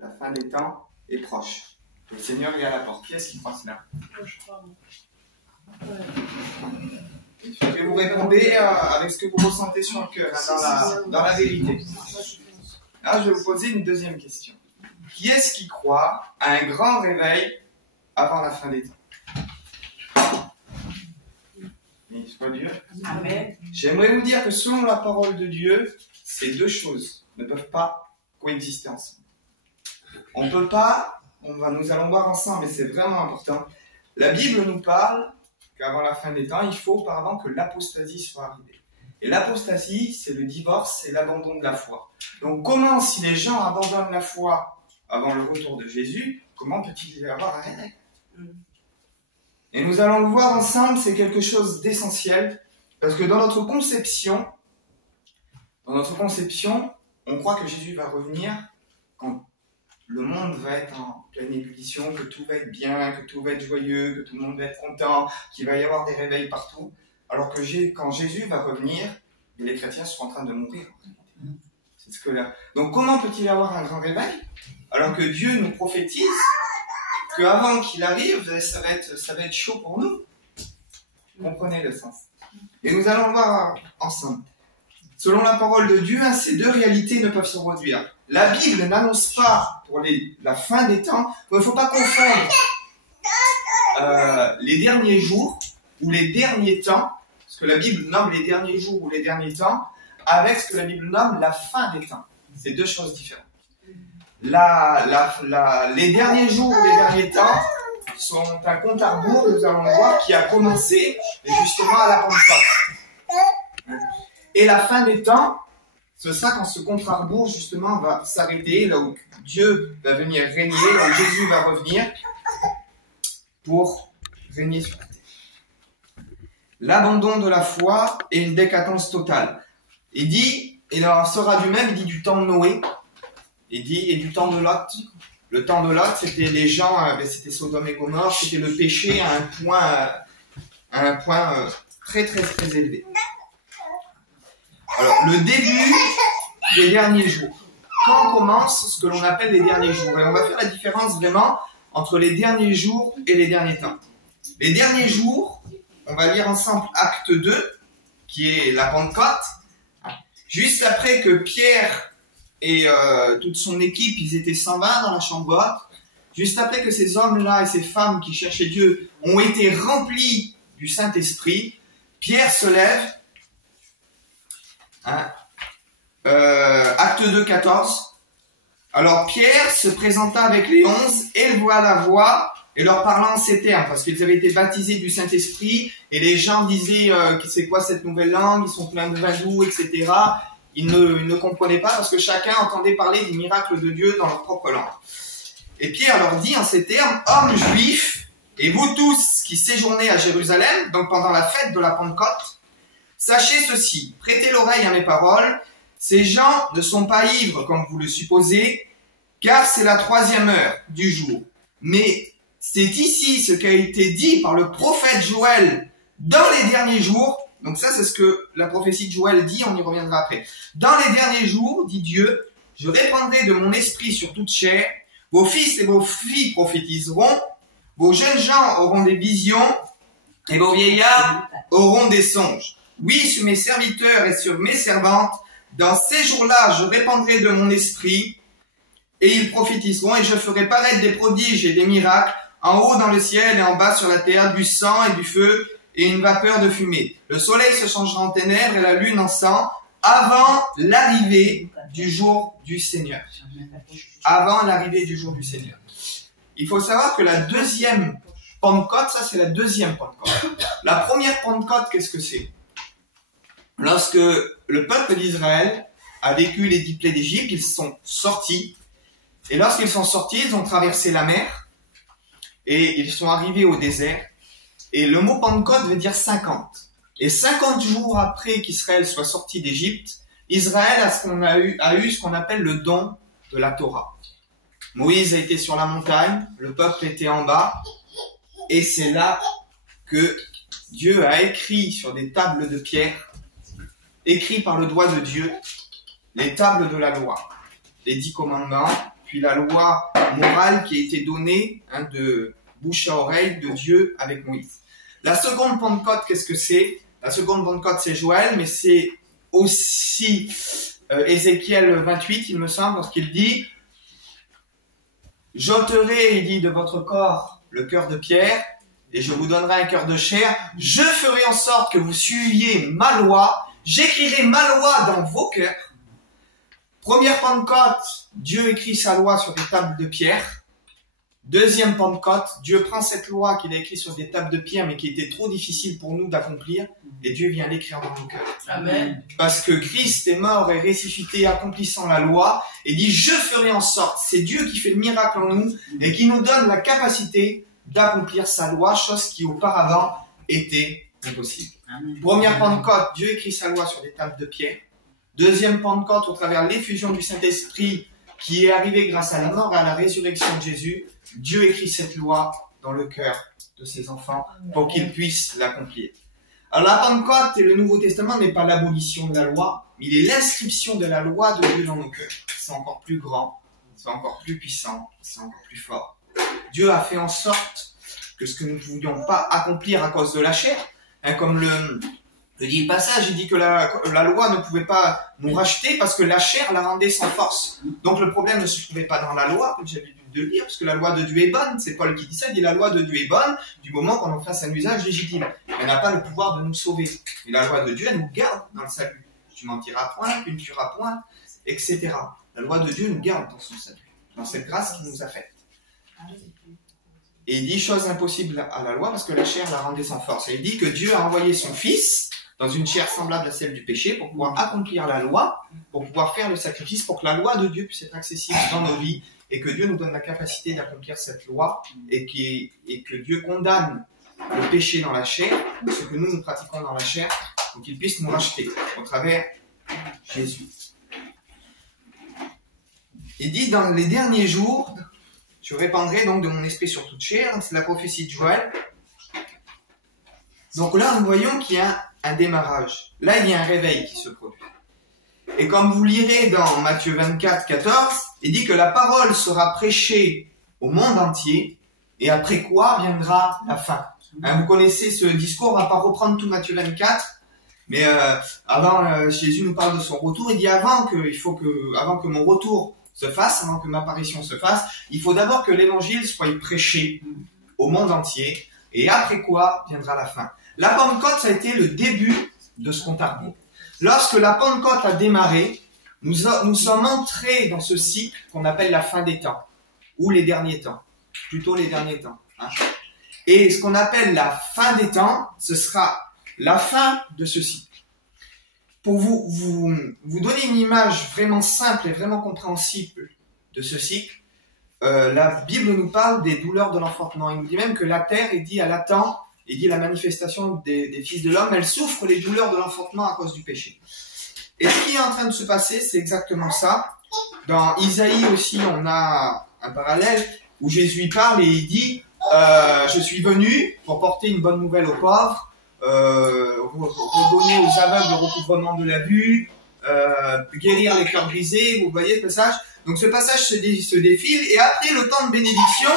la fin des temps est proche. Le Seigneur est à la porte. Qui est-ce qui croit cela? Je crois. Et vous répondez avec ce que vous ressentez sur le cœur, dans la vérité. Là, je vais vous poser une deuxième question. Qui est-ce qui croit à un grand réveil avant la fin des temps? Mais soit Dieu. Amen. J'aimerais vous dire que selon la parole de Dieu, ces deux choses ne peuvent pas coexister ensemble. On ne peut pas, nous allons voir ensemble, mais c'est vraiment important. La Bible nous parle qu'avant la fin des temps, il faut auparavant que l'apostasie soit arrivée. Et l'apostasie, c'est le divorce et l'abandon de la foi. Donc comment, si les gens abandonnent la foi avant le retour de Jésus, comment peut-il y avoir un réveil? Et nous allons le voir ensemble, c'est quelque chose d'essentiel, parce que dans notre conception, on croit que Jésus va revenir quand le monde va être en pleine ébullition, que tout va être bien, que tout va être joyeux, que tout le monde va être content, qu'il va y avoir des réveils partout. Alors que quand Jésus va revenir, les chrétiens sont en train de mourir. C'est ce que là. Donc comment peut-il y avoir un grand réveil alors que Dieu nous prophétise qu'avant qu'il arrive, ça va être chaud pour nous? Vous comprenez le sens? Et nous allons le voir ensemble. Selon la parole de Dieu, ces deux réalités ne peuvent se produire. La Bible n'annonce pas pour la fin des temps, il ne faut pas confondre les derniers jours ou les derniers temps, ce que la Bible nomme les derniers jours ou les derniers temps, avec ce que la Bible nomme la fin des temps. C'est deux choses différentes. Les derniers jours ou les derniers temps sont un compte à rebours, nous allons le voir, qui a commencé justement à la Pentecôte. Et la fin des temps, c'est ça quand ce compte à rebours justement va s'arrêter, là où Dieu va venir régner, là où Jésus va revenir pour régner sur la terre. L'abandon de la foi et une décadence totale. Il dit, et il en sera du même, il dit du temps de Noé, il dit, et du temps de Lot. Le temps de Lot, c'était les gens, c'était Sodome et Gomorrhe, c'était le péché à un point très très très élevé. Alors, le début des derniers jours. Quand commence ce que l'on appelle les derniers jours? Et on va faire la différence vraiment entre les derniers jours et les derniers temps. Les derniers jours, on va lire ensemble Acte 2, qui est la Pentecôte. Juste après que Pierre et toute son équipe, ils étaient 120 dans la chambre haute, juste après que ces hommes-là et ces femmes qui cherchaient Dieu ont été remplis du Saint-Esprit, Pierre se lève. Acte 2, 14. Alors Pierre se présenta avec les 11, éleva la voix et leur parlant en ces termes, parce qu'ils avaient été baptisés du Saint-Esprit, et les gens disaient c'est quoi cette nouvelle langue, ils sont pleins de vadou, etc. Ils ne comprenaient pas parce que chacun entendait parler des miracles de Dieu dans leur propre langue. Et Pierre leur dit en ces termes, hommes juifs, et vous tous qui séjournez à Jérusalem, donc pendant la fête de la Pentecôte, sachez ceci, prêtez l'oreille à mes paroles, ces gens ne sont pas ivres comme vous le supposez, car c'est la 3e heure du jour. Mais c'est ici ce qui a été dit par le prophète Joël dans les derniers jours. Donc ça, c'est ce que la prophétie de Joël dit, on y reviendra après. Dans les derniers jours, dit Dieu, je répandrai de mon esprit sur toute chair, vos fils et vos filles prophétiseront, vos jeunes gens auront des visions, et vos vieillards auront des songes. Oui, sur mes serviteurs et sur mes servantes, dans ces jours-là, je répandrai de mon esprit, et ils prophétiseront, et je ferai paraître des prodiges et des miracles, en haut dans le ciel et en bas sur la terre, du sang et du feu, et une vapeur de fumée. Le soleil se changera en ténèbres et la lune en sang, avant l'arrivée du jour du Seigneur. Avant l'arrivée du jour du Seigneur. Il faut savoir que la deuxième Pentecôte, ça c'est la deuxième Pentecôte. La première Pentecôte, qu'est-ce que c'est? Lorsque le peuple d'Israël a vécu les 10 plaies d'Égypte, ils sont sortis. Et lorsqu'ils sont sortis, ils ont traversé la mer. Et ils sont arrivés au désert. Et le mot Pentecôte veut dire 50. Et 50 jours après qu'Israël soit sorti d'Égypte, Israël a eu ce qu'on appelle le don de la Torah. Moïse a été sur la montagne, le peuple était en bas. Et c'est là que Dieu a écrit sur des tables de pierre, écrit par le doigt de Dieu, les tables de la loi, les 10 commandements, puis la loi morale qui a été donnée de bouche à oreille de Dieu avec Moïse. La seconde Pentecôte, qu'est-ce que c'est? La seconde Pentecôte, c'est Joël, mais c'est aussi Ézéchiel 28, il me semble, parce qu'il dit « J'ôterai, il dit, de votre corps le cœur de pierre, et je vous donnerai un cœur de chair. Je ferai en sorte que vous suiviez ma loi. J'écrirai ma loi dans vos cœurs. » Première Pentecôte, Dieu écrit sa loi sur des tables de pierre. Deuxième Pentecôte, Dieu prend cette loi qu'il a écrite sur des tables de pierre, mais qui était trop difficile pour nous d'accomplir, et Dieu vient l'écrire dans nos cœurs. Amen. Parce que Christ est mort et ressuscité, accomplissant la loi, et dit « Je ferai en sorte ». C'est Dieu qui fait le miracle en nous, et qui nous donne la capacité d'accomplir sa loi, chose qui auparavant était impossible. Amen. Première Pentecôte, Dieu écrit sa loi sur des tables de pierre. Deuxième Pentecôte, au travers l'effusion du Saint-Esprit qui est arrivé grâce à la mort et à la résurrection de Jésus, Dieu écrit cette loi dans le cœur de ses enfants pour qu'ils puissent l'accomplir. Alors la Pentecôte et le Nouveau Testament n'est pas l'abolition de la loi, mais il est l'inscription de la loi de Dieu dans nos cœurs. C'est encore plus grand, c'est encore plus puissant, c'est encore plus fort. Dieu a fait en sorte que ce que nous ne pouvions pas accomplir à cause de la chair, comme le dit le passage, il dit que la loi ne pouvait pas nous racheter parce que la chair la rendait sans force. Donc le problème ne se trouvait pas dans la loi, comme j'ai l'habitude de le dire, parce que la loi de Dieu est bonne. C'est Paul qui dit ça, il dit la loi de Dieu est bonne du moment qu'on en fasse un usage légitime. Elle n'a pas le pouvoir de nous sauver. Mais la loi de Dieu, elle nous garde dans le salut. Tu mentiras point, tu ne tueras point, etc. La loi de Dieu nous garde dans son salut, dans cette grâce qu'il nous a faite. Et il dit chose impossible à la loi parce que la chair la rendait sans force. Et il dit que Dieu a envoyé son Fils dans une chair semblable à celle du péché pour pouvoir accomplir la loi, pour pouvoir faire le sacrifice, pour que la loi de Dieu puisse être accessible dans nos vies et que Dieu nous donne la capacité d'accomplir cette loi et que Dieu condamne le péché dans la chair, ce que nous pratiquons dans la chair, pour qu'il puisse nous racheter au travers Jésus. Il dit dans les derniers jours, je répandrai donc de mon esprit sur toute chair, c'est la prophétie de Joël. Donc là, nous voyons qu'il y a un démarrage. Là, il y a un réveil qui se produit. Et comme vous lirez dans Matthieu 24, 14, il dit que la parole sera prêchée au monde entier, et après quoi viendra la fin. Vous connaissez ce discours, on ne va pas reprendre tout Matthieu 24, mais avant, Jésus nous parle de son retour, il dit avant que mon retour se fasse, avant que ma apparition se fasse, il faut d'abord que l'évangile soit prêché au monde entier, et après quoi viendra la fin. La Pentecôte, ça a été le début de ce compte à rebours. Lorsque la Pentecôte a démarré, nous sommes entrés dans ce cycle qu'on appelle la fin des temps, ou les derniers temps, plutôt les derniers temps. Et ce qu'on appelle la fin des temps, ce sera la fin de ce cycle. Pour vous donner une image vraiment simple et vraiment compréhensible de ce cycle, la Bible nous parle des douleurs de l'enfantement. Il nous dit même que la terre est dit à Adam, il dit la manifestation des fils de l'homme, elle souffre les douleurs de l'enfantement à cause du péché. Et ce qui est en train de se passer, c'est exactement ça. Dans Isaïe aussi, on a un parallèle où Jésus parle et il dit je suis venu pour porter une bonne nouvelle aux pauvres, redonner aux aveugles le recouvrement de la vue, guérir les cœurs brisés, vous voyez ce passage. Donc ce passage se défile et après le temps de bénédiction,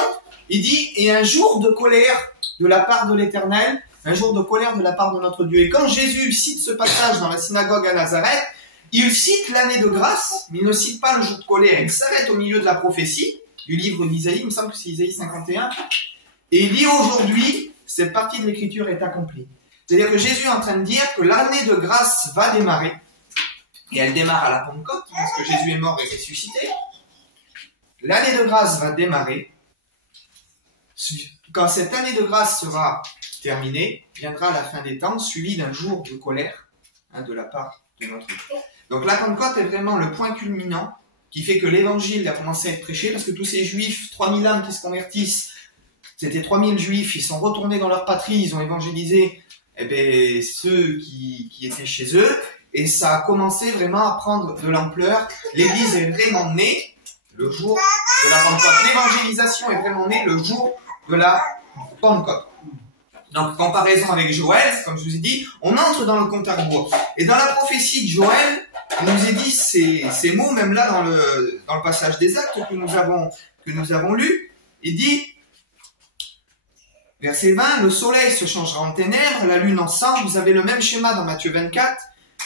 il dit et un jour de colère de la part de l'Éternel, un jour de colère de la part de notre Dieu. Et quand Jésus cite ce passage dans la synagogue à Nazareth, il cite l'année de grâce, mais il ne cite pas le jour de colère. Il s'arrête au milieu de la prophétie du livre d'Isaïe, il me semble que c'est Isaïe 51, et il dit aujourd'hui, cette partie de l'écriture est accomplie. C'est-à-dire que Jésus est en train de dire que l'année de grâce va démarrer, et elle démarre à la Pentecôte, parce que Jésus est mort et ressuscité. L'année de grâce va démarrer. Quand cette année de grâce sera terminée, viendra la fin des temps, suivie d'un jour de colère de la part de notre Dieu. Donc la Pentecôte est vraiment le point culminant qui fait que l'évangile a commencé à être prêché, parce que tous ces juifs, 3000 âmes qui se convertissent, c'était 3000 juifs, ils sont retournés dans leur patrie, ils ont évangélisé ceux qui étaient chez eux, et ça a commencé vraiment à prendre de l'ampleur. L'église est vraiment née le jour de la Pentecôte. L'évangélisation est vraiment née le jour de la Pentecôte. Donc, comparaison avec Joël, comme je vous ai dit, on entre dans le compte à rebours. Et dans la prophétie de Joël, il nous est dit ces mots, même là dans le passage des Actes que nous avons lu. Il dit, verset 20, le soleil se changera en ténèbres, la lune en sang. Vous avez le même schéma dans Matthieu 24.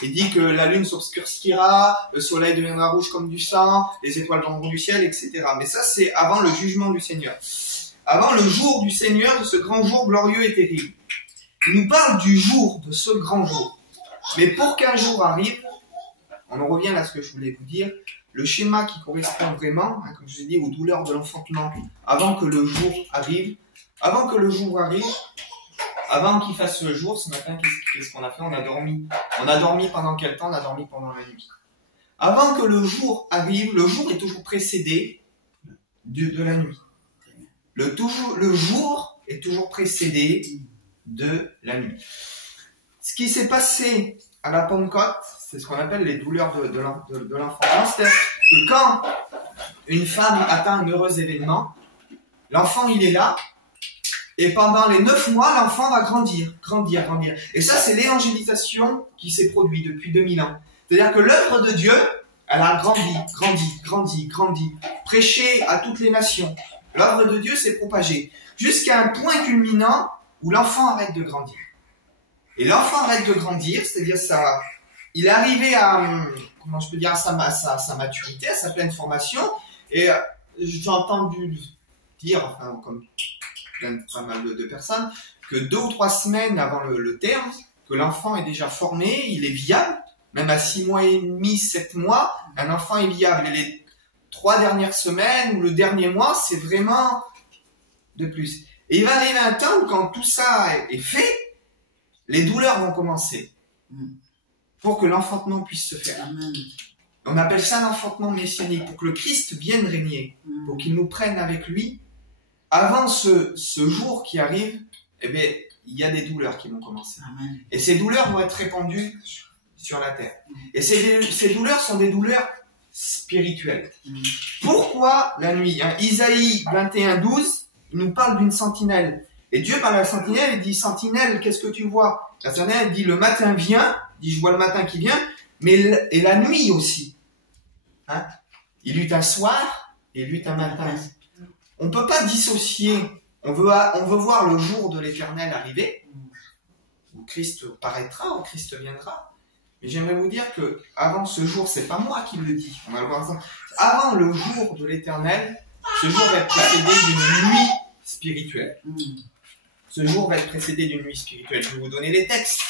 Il dit que la lune s'obscurcira, le soleil deviendra rouge comme du sang, les étoiles tomberont du ciel, etc. Mais ça, c'est avant le jugement du Seigneur. Avant le jour du Seigneur, de ce grand jour glorieux et terrible. Il nous parle du jour, de ce grand jour. Mais pour qu'un jour arrive, on en revient à ce que je voulais vous dire, le schéma qui correspond vraiment, comme je vous ai dit, aux douleurs de l'enfantement, avant que le jour arrive, avant qu'il fasse le jour, ce matin, qu'est-ce qu'on a fait? On a dormi. On a dormi pendant quel temps? On a dormi pendant la nuit. Avant que le jour arrive, le jour est toujours précédé de la nuit. Le jour est toujours précédé de la nuit. Ce qui s'est passé à la Pentecôte, c'est ce qu'on appelle les douleurs de l'enfantement. C'est-à-dire que quand une femme atteint un heureux événement, l'enfant il est là, et pendant les 9 mois, l'enfant va grandir. Et ça, c'est l'évangélisation qui s'est produite depuis 2000 ans. C'est-à-dire que l'œuvre de Dieu, elle a grandi. Prêché à toutes les nations. L'œuvre de Dieu s'est propagée. Jusqu'à un point culminant où l'enfant arrête de grandir. Et l'enfant arrête de grandir, c'est-à-dire ça, il est arrivé à, comment je peux dire, à sa maturité, à sa pleine formation. Et j'ai entendu dire, enfin, comme pas mal de personnes, que 2 ou 3 semaines avant le terme, que l'enfant est déjà formé, il est viable, même à 6 mois et demi, 7 mois, un enfant est viable. Et les 3 dernières semaines ou le dernier mois, c'est vraiment de plus. Et il va arriver un temps où quand tout ça est fait, les douleurs vont commencer pour que l'enfantement puisse se faire. Amen. On appelle ça l'enfantement messianique, pour que le Christ vienne régner, pour qu'il nous prenne avec lui. Avant ce jour qui arrive, eh bien, il y a des douleurs qui vont commencer. Amen. Et ces douleurs vont être répandues sur la terre. Et ces douleurs sont des douleurs spirituelles. Pourquoi la nuit? Isaïe 21, 12, il nous parle d'une sentinelle. Et Dieu parle à la sentinelle, il dit, sentinelle, qu'est-ce que tu vois? La sentinelle dit, le matin vient, dit, je vois le matin qui vient, et la nuit aussi. Il eut un soir, et il eut un matin. On ne peut pas dissocier. On veut voir le jour de l'éternel arriver, où Christ paraîtra, où Christ viendra. Mais j'aimerais vous dire que avant ce jour, c'est pas moi qui le dis. On va le voir ça. Avant le jour de l'éternel, ce jour va être précédé d'une nuit spirituelle. Ce jour va être précédé d'une nuit spirituelle. Je vais vous donner les textes.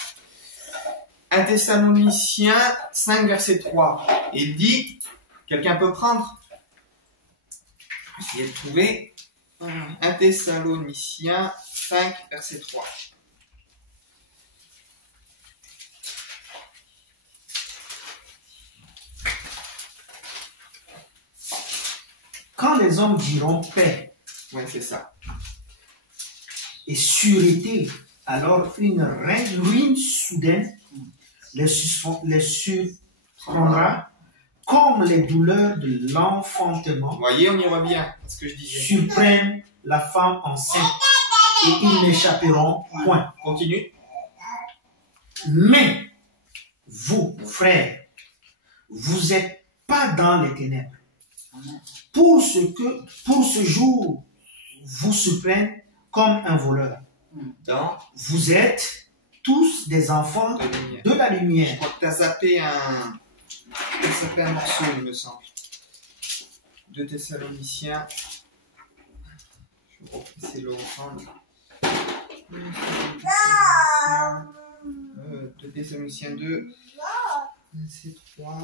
1 Thessaloniciens 5, verset 3. Il dit, quelqu'un peut prendre? Essayez de trouver. 1 Thessaloniciens 5, verset 3. Quand les hommes diront paix, Oui, c'est ça. et sûreté, alors une ruine soudaine les surprendra comme les douleurs de l'enfantement. Vous voyez, on y revient à ce que je disais. Surprennent la femme enceinte et ils n'échapperont point. Continue. Mais vous, frères, vous n'êtes pas dans les ténèbres. Pour ce jour vous surprenne comme un voleur. Vous êtes tous des enfants de la lumière. Je crois que tu as zappé un morceau, il me semble. 2 Thessaloniciens. Je vais essayer de le reprendre. 2 Thessaloniciens 2. C'est 3.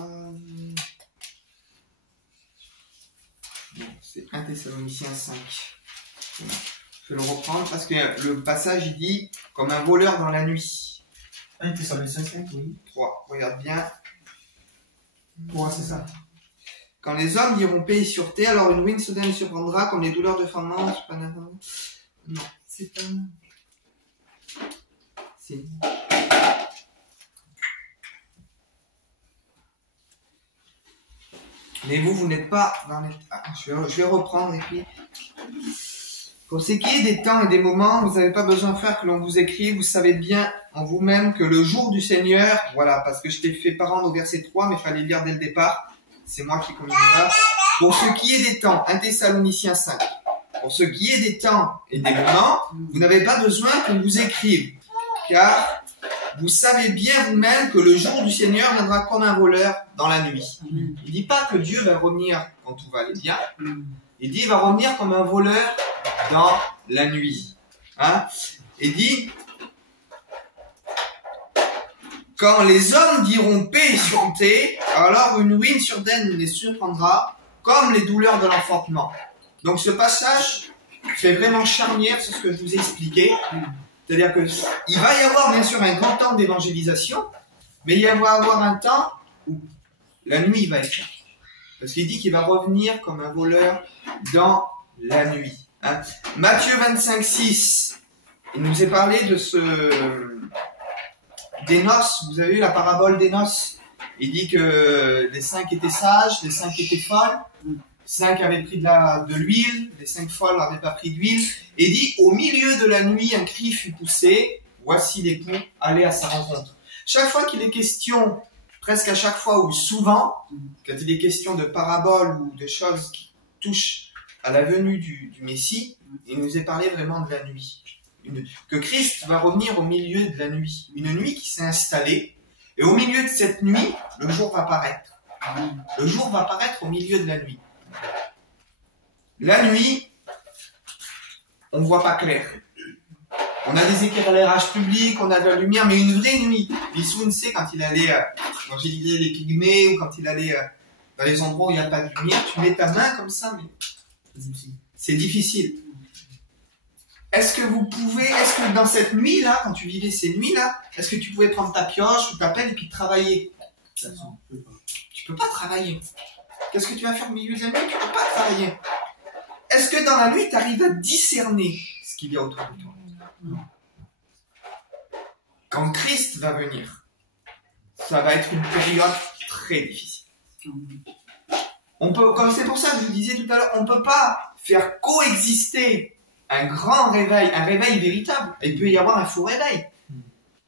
Non, c'est 1 Thessaloniciens 5. Voilà. Je vais le reprendre parce que le passage il dit comme un voleur dans la nuit. 1 Thessaloniciens 5, oui. 3. Regarde bien. 3, c'est ça. Quand les hommes diront paix sur terre, alors une ruine soudaine les surprendra comme les douleurs de fendement. Non, c'est pas. C'est. Mais vous n'êtes pas dans les. Ah, je vais reprendre et puis. Pour ce qui est des temps et des moments, vous n'avez pas besoin, frère, que l'on vous écrive. Vous savez bien en vous-même que le jour du Seigneur, voilà, parce que je t'ai fait parendre au verset 3, mais il fallait lire dès le départ. C'est moi qui ai commis l'erreur. Pour ce qui est des temps, 1 Thessaloniciens 5. Pour ce qui est des temps et des moments, vous n'avez pas besoin qu'on vous écrive, car vous savez bien vous-même que le jour du Seigneur viendra comme un voleur dans la nuit. Il ne dit pas que Dieu va revenir quand tout va aller bien. Il dit qu'il va revenir comme un voleur dans la nuit. Hein? Il dit, quand les hommes diront paix et sûreté, alors une ruine soudaine les surprendra, comme les douleurs de l'enfantement. Donc ce passage fait vraiment charnière sur ce que je vous ai expliqué. C'est-à-dire qu'il va y avoir bien sûr un grand temps d'évangélisation, mais il va y avoir un temps où la nuit va être là. Parce qu'il dit qu'il va revenir comme un voleur dans la nuit. Hein. Matthieu 25, 6, il nous est parlé des noces. Vous avez vu la parabole des noces? Il dit que les 5 étaient sages, les 5 étaient folles, 5 avaient pris de l'huile, les 5 folles n'avaient pas pris d'huile. Et il dit, au milieu de la nuit, un cri fut poussé, voici l'époux, allez à sa rencontre. Chaque fois qu'il est question, presque à chaque fois ou souvent, quand il est question de paraboles ou de choses qui touchent à la venue du Messie, il nous est parlé vraiment de la nuit. Que Christ va revenir au milieu de la nuit. Une nuit qui s'est installée, et au milieu de cette nuit, le jour va paraître. Le jour va paraître au milieu de la nuit. La nuit, on ne voit pas clair. On a des éclairages publics, on a de la lumière, mais une vraie nuit. Lissoun sait quand il allait, quand j'ai dit les pygmées, ou quand il allait dans les endroits où il n'y a pas de lumière, tu mets ta main comme ça, mais c'est difficile. Est-ce que dans cette nuit-là, quand tu vivais ces nuits-là, est-ce que tu pouvais prendre ta pioche ou ta pelle et puis travailler? Tu peux pas travailler. Qu'est-ce que tu vas faire au milieu de la nuit? Tu peux pas travailler. Est-ce que dans la nuit, tu arrives à discerner ce qu'il y a autour de toi? Quand Christ va venir, ça va être une période très difficile. C'est pour ça que je vous disais tout à l'heure, on ne peut pas faire coexister un grand réveil, un réveil véritable. Il peut y avoir un faux réveil.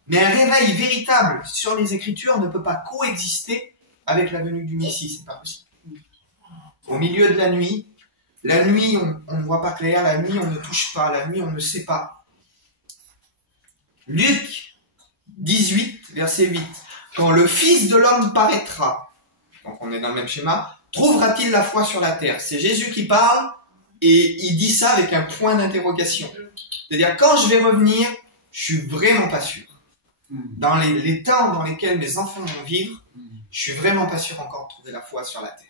Mais un réveil véritable sur les Écritures ne peut pas coexister avec la venue du Messie. C'est pas possible. Au milieu de la nuit, on ne voit pas clair, la nuit, on ne touche pas, la nuit, on ne sait pas. Luc 18, verset 8. Quand le Fils de l'homme paraîtra, donc on est dans le même schéma, trouvera-t-il la foi sur la terre? C'est Jésus qui parle et il dit ça avec un point d'interrogation. C'est-à-dire, quand je vais revenir, je suis vraiment pas sûr. Dans les temps dans lesquels mes enfants vont vivre, je suis vraiment pas sûr encore de trouver la foi sur la terre.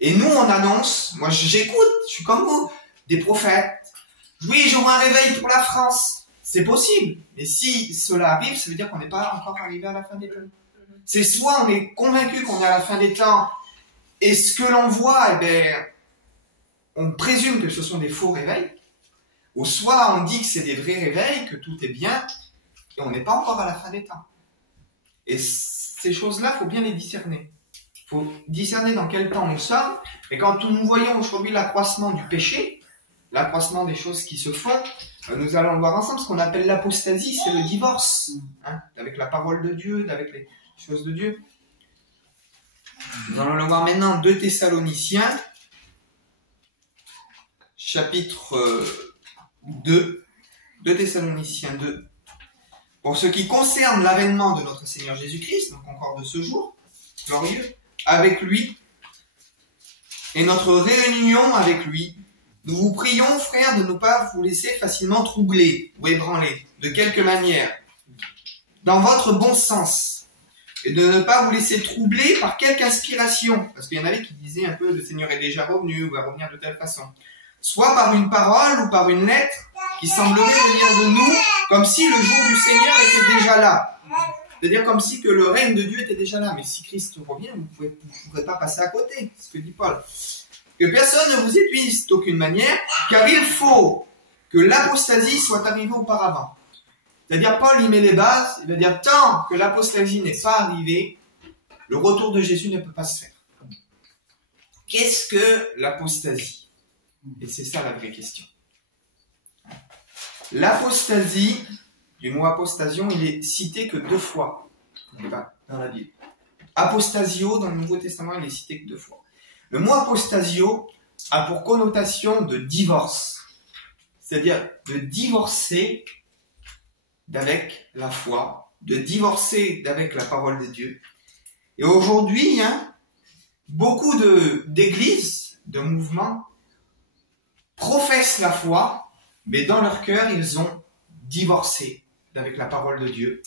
Et nous, on annonce, moi j'écoute, je suis comme vous, des prophètes. Oui, j'aurai un réveil pour la France. C'est possible. Mais si cela arrive, ça veut dire qu'on n'est pas encore arrivé à la fin des temps. C'est soit on est convaincu qu'on est à la fin des temps, et ce que l'on voit, on présume que ce sont des faux réveils, ou soit on dit que c'est des vrais réveils, que tout est bien, et on n'est pas encore à la fin des temps. Et ces choses-là, il faut bien les discerner. Il faut discerner dans quel temps nous sommes, et quand nous voyons aujourd'hui l'accroissement du péché, l'accroissement des choses qui se font, nous allons le voir ensemble, ce qu'on appelle l'apostasie, c'est le divorce, avec la parole de Dieu, avec les choses de Dieu. Nous allons le voir maintenant, 2 Thessaloniciens, chapitre 2, 2 Thessaloniciens 2. Pour ce qui concerne l'avènement de notre Seigneur Jésus-Christ, donc encore de ce jour, glorieux, avec lui, et notre réunion avec lui, nous vous prions, frères, de ne pas vous laisser facilement troubler ou ébranler, de quelque manière, dans votre bon sens, et de ne pas vous laisser troubler par quelque inspiration, parce qu'il y en avait qui disaient un peu, le Seigneur est déjà revenu, ou va revenir de telle façon, soit par une parole ou par une lettre qui semblerait venir de nous, comme si le jour du Seigneur était déjà là. C'est-à-dire comme si que le règne de Dieu était déjà là. Mais si Christ revient, vous ne pourrez pas passer à côté, c'est ce que dit Paul. Que personne ne vous épuise d'aucune manière, car il faut que l'apostasie soit arrivée auparavant. C'est-à-dire, Paul y met les bases, il va dire, tant que l'apostasie n'est pas arrivée, le retour de Jésus ne peut pas se faire. Qu'est-ce que l'apostasie? Et c'est ça la vraie question. L'apostasie, du mot apostasion, il est cité que 2 fois dans la Bible. Apostasio, dans le Nouveau Testament, il est cité que 2 fois. Le mot apostasio a pour connotation de divorce. C'est-à-dire de divorcer d'avec la foi, de divorcer d'avec la parole de Dieu. Et aujourd'hui, beaucoup d'églises, de mouvements, professent la foi, mais dans leur cœur, ils ont divorcé d'avec la parole de Dieu,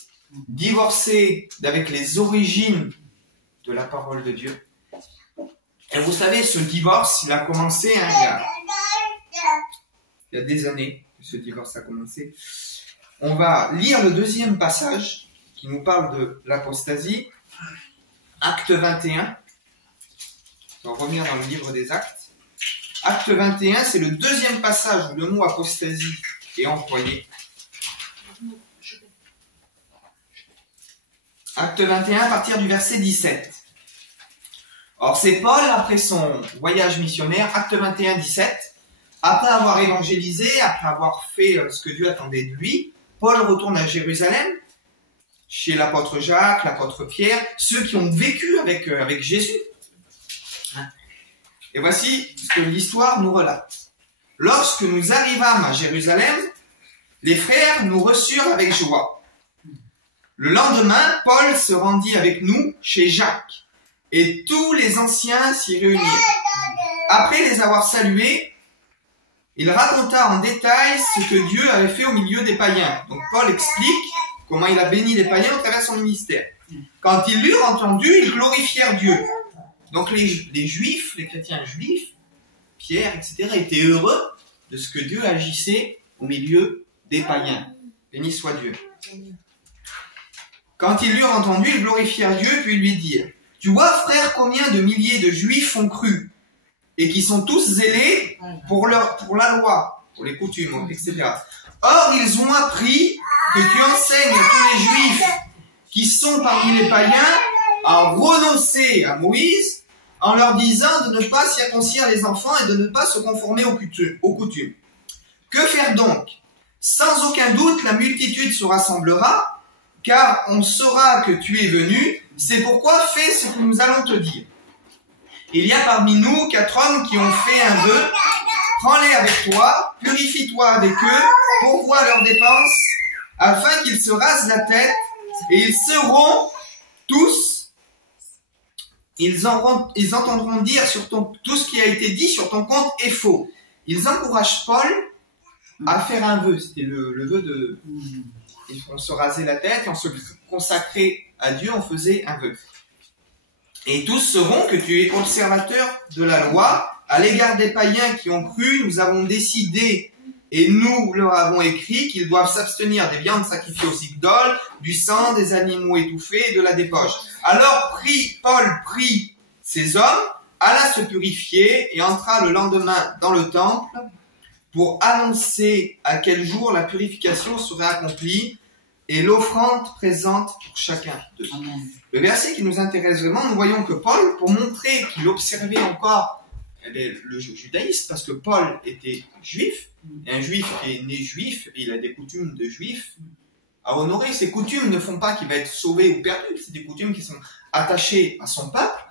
divorcé d'avec les origines de la parole de Dieu. Et vous savez, ce divorce, il a commencé il y a des années que ce divorce a commencé. On va lire le 2e passage qui nous parle de l'apostasie, Acte 21. On va revenir dans le livre des Actes. Acte 21, c'est le 2e passage où le mot apostasie est employé. Acte 21, à partir du verset 17. Or, c'est Paul, après son voyage missionnaire, Acte 21, 17, après avoir évangélisé, après avoir fait ce que Dieu attendait de lui, Paul retourne à Jérusalem, chez l'apôtre Jacques, l'apôtre Pierre, ceux qui ont vécu avec Jésus. Et voici ce que l'histoire nous relate. Lorsque nous arrivâmes à Jérusalem, les frères nous reçurent avec joie. Le lendemain, Paul se rendit avec nous chez Jacques, et tous les anciens s'y réunirent. Après les avoir salués, il raconta en détail ce que Dieu avait fait au milieu des païens. Donc Paul explique comment il a béni les païens au travers de son ministère. Quand ils l'eurent entendu, ils glorifièrent Dieu. Donc les juifs, les chrétiens juifs, Pierre, etc., étaient heureux de ce que Dieu agissait au milieu des païens. Béni soit Dieu. Quand ils l'eurent entendu, ils glorifièrent Dieu, puis lui dirent: tu vois, frère, combien de milliers de juifs ont cru, et qui sont tous zélés pour la loi, pour les coutumes, etc. Or, ils ont appris que tu enseignes à tous les juifs qui sont parmi les païens à renoncer à Moïse, en leur disant de ne pas circoncire les enfants et de ne pas se conformer aux coutumes. Que faire donc? Sans aucun doute, la multitude se rassemblera, car on saura que tu es venu. C'est pourquoi fais ce que nous allons te dire. Il y a parmi nous 4 hommes qui ont fait un vœu. Prends-les avec toi, purifie-toi avec eux, pourvois leurs dépenses, afin qu'ils se rasent la tête, et ils seront tous, ils entendront dire sur tout ce qui a été dit sur ton compte est faux. Ils encouragent Paul à faire un vœu. C'était le vœu de... On se rasait la tête et on se consacrait à Dieu, on faisait un vœu. Et tous sauront que tu es observateur de la loi. À l'égard des païens qui ont cru, nous avons décidé, et nous leur avons écrit, qu'ils doivent s'abstenir des viandes sacrifiées aux idoles, du sang, des animaux étouffés et de la débauche. Alors Paul prit ces hommes, alla se purifier et entra le lendemain dans le temple pour annoncer à quel jour la purification serait accomplie et l'offrande présente pour chacun d'eux. Le verset qui nous intéresse vraiment, nous voyons que Paul, pour montrer qu'il observait encore le judaïsme, parce que Paul était juif, et un juif qui est né juif, il a des coutumes de juif à honorer. Ces coutumes ne font pas qu'il va être sauvé ou perdu, c'est des coutumes qui sont attachées à son peuple.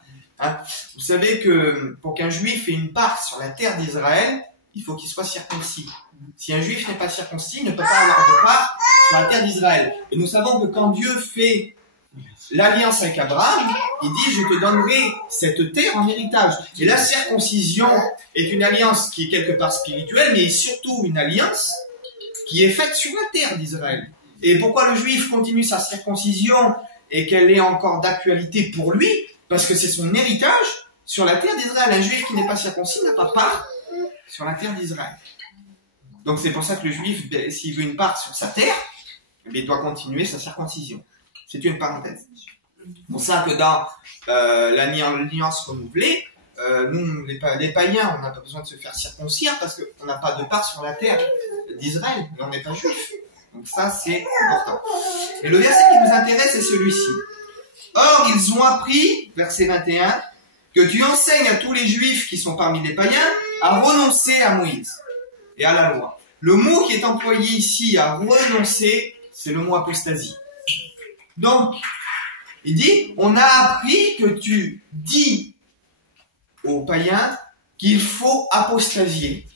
Vous savez que pour qu'un juif ait une part sur la terre d'Israël, il faut qu'il soit circoncis. Si un juif n'est pas circoncis, il ne peut pas avoir de part sur la terre d'Israël. Et nous savons que quand Dieu fait l'alliance avec Abraham, il dit: je te donnerai cette terre en héritage. Et la circoncision est une alliance qui est quelque part spirituelle, mais surtout une alliance qui est faite sur la terre d'Israël. Et pourquoi le juif continue sa circoncision et qu'elle est encore d'actualité pour lui? Parce que c'est son héritage sur la terre d'Israël. Un juif qui n'est pas circoncis n'a pas part sur la terre d'Israël. Donc c'est pour ça que le juif, s'il veut une part sur sa terre, il doit continuer sa circoncision. C'est une parenthèse. C'est pour ça que dans l'alliance renouvelée, nous, les païens, on n'a pas besoin de se faire circoncire parce qu'on n'a pas de part sur la terre d'Israël, mais on n'est pas juif. Donc ça, c'est important. Et le verset qui nous intéresse est celui-ci. Or, ils ont appris, verset 21, que tu enseignes à tous les juifs qui sont parmi les païens à renoncer à Moïse et à la loi. Le mot qui est employé ici à renoncer, c'est le mot apostasie. Donc, il dit, on a appris que tu dis aux païens qu'il faut apostasier,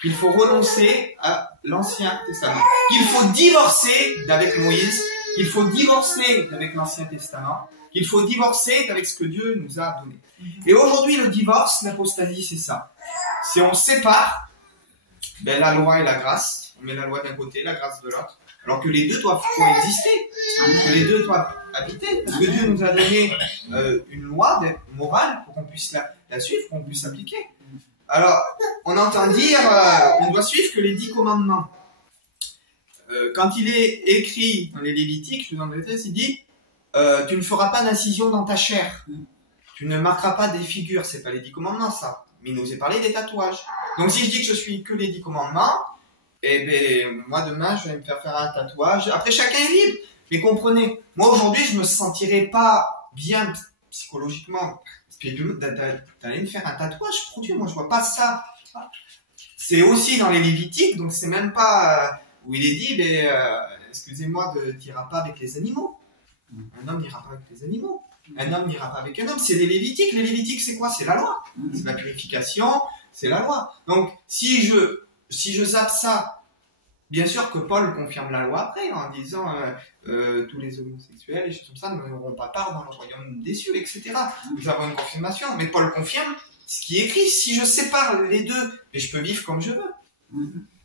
qu'il faut renoncer à l'Ancien Testament, qu'il faut divorcer d'avec Moïse, qu'il faut divorcer d'avec l'Ancien Testament, qu'il faut divorcer d'avec ce que Dieu nous a donné. Et aujourd'hui, le divorce, l'apostasie, c'est ça. Si on sépare la loi et la grâce, on met la loi d'un côté, la grâce de l'autre, alors que les deux doivent coexister, que les deux doivent habiter, parce que Dieu nous a donné une loi morale pour qu'on puisse la suivre, pour qu'on puisse l'appliquer. Alors, on entend dire, on doit suivre que les 10 commandements. Quand il est écrit dans les Lévitiques, dans le texte, il dit, tu ne feras pas d'incision dans ta chair, tu ne marqueras pas des figures, c'est pas les 10 commandements ça, mais il nous est parlé des tatouages. Donc si je dis que je suis que les 10 commandements, eh ben, moi demain je vais me faire un tatouage. Après chacun est libre. Mais comprenez, moi aujourd'hui je me sentirais pas bien psychologiquement, spirituellement, d'aller me faire un tatouage. Pour Dieu, moi je vois pas ça. C'est aussi dans les Lévitiques, donc c'est même pas où il est dit, excusez-moi, tu n'iras pas avec les animaux. Un homme n'ira pas avec les animaux. Un homme n'ira pas avec un homme. C'est les Lévitiques. Les Lévitiques, c'est quoi? C'est la loi. C'est la purification, c'est la loi. Donc, si je zappe ça, bien sûr que Paul confirme la loi après, en disant tous les homosexuels, les choses comme ça, n'auront pas part dans le royaume des cieux, etc. Nous avons une confirmation. Mais Paul confirme ce qui est écrit. Si je sépare les deux, mais je peux vivre comme je veux.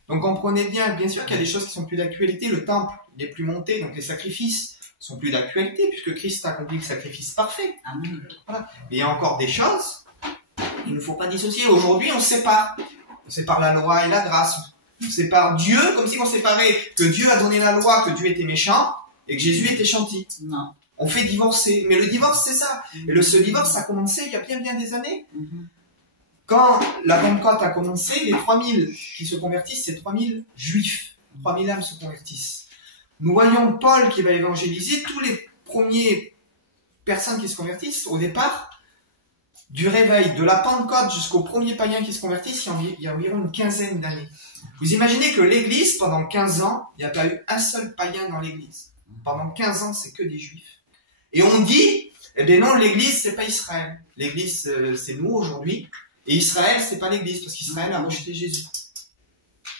Donc, comprenez bien sûr qu'il y a des choses qui sont plus d'actualité. Le temple n'est plus monté, donc les sacrifices sont plus d'actualité, puisque Christ a accompli le sacrifice parfait. Voilà. Mais il y a encore des choses qu'il ne faut pas dissocier. Aujourd'hui, on sépare. On sépare la loi et la grâce. On sépare Dieu, comme si on séparait que Dieu a donné la loi, que Dieu était méchant, et que Jésus était gentil. Non. On fait divorcer. Mais le divorce, c'est ça. Et ce divorce, ça a commencé il y a bien des années. Quand la Pentecôte a commencé, les 3000 qui se convertissent, c'est 3000 juifs. 3000 âmes se convertissent. Nous voyons Paul qui va évangéliser tous les premiers personnes qui se convertissent. Au départ, du réveil, de la Pentecôte jusqu'aux premiers païens qui se convertissent, il y a environ une quinzaine d'années. Vous imaginez que l'Église, pendant 15 ans, il n'y a pas eu un seul païen dans l'Église. Pendant 15 ans, c'est que des Juifs. Et on dit, eh bien non, l'Église, c'est pas Israël. L'Église, c'est nous aujourd'hui. Et Israël, c'est pas l'Église, parce qu'Israël a rejeté Jésus.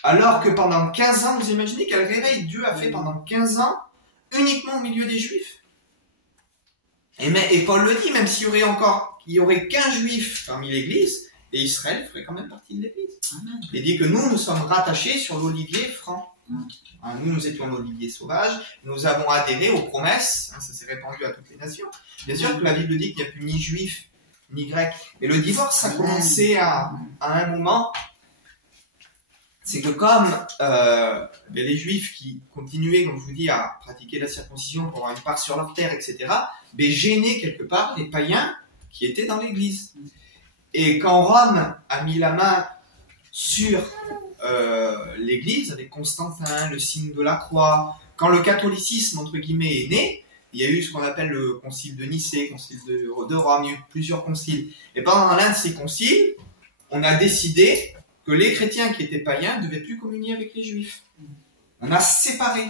Alors que pendant 15 ans, vous imaginez quel réveil Dieu a fait pendant 15 ans, uniquement au milieu des Juifs. Et Paul le dit, même s'il y aurait qu'un Juif parmi l'Église, et Israël ferait quand même partie de l'Église. Il dit que nous sommes rattachés sur l'olivier franc. Nous étions l'olivier sauvage, nous avons adhéré aux promesses, ça s'est répandu à toutes les nations. Bien sûr que la Bible dit qu'il n'y a plus ni Juif, ni Grec. Et le divorce a commencé à un moment. C'est que comme les Juifs qui continuaient, comme je vous dis, à pratiquer la circoncision pour avoir une part sur leur terre, etc., gênaient quelque part les païens qui étaient dans l'Église. Et quand Rome a mis la main sur l'Église, avec Constantin, le signe de la croix, quand le catholicisme, entre guillemets, est né, il y a eu ce qu'on appelle le concile de Nicée, concile de Rome, il y a eu plusieurs conciles. Et pendant l'un de ces conciles, on a décidé que les chrétiens qui étaient païens ne devaient plus communier avec les juifs. On a séparé.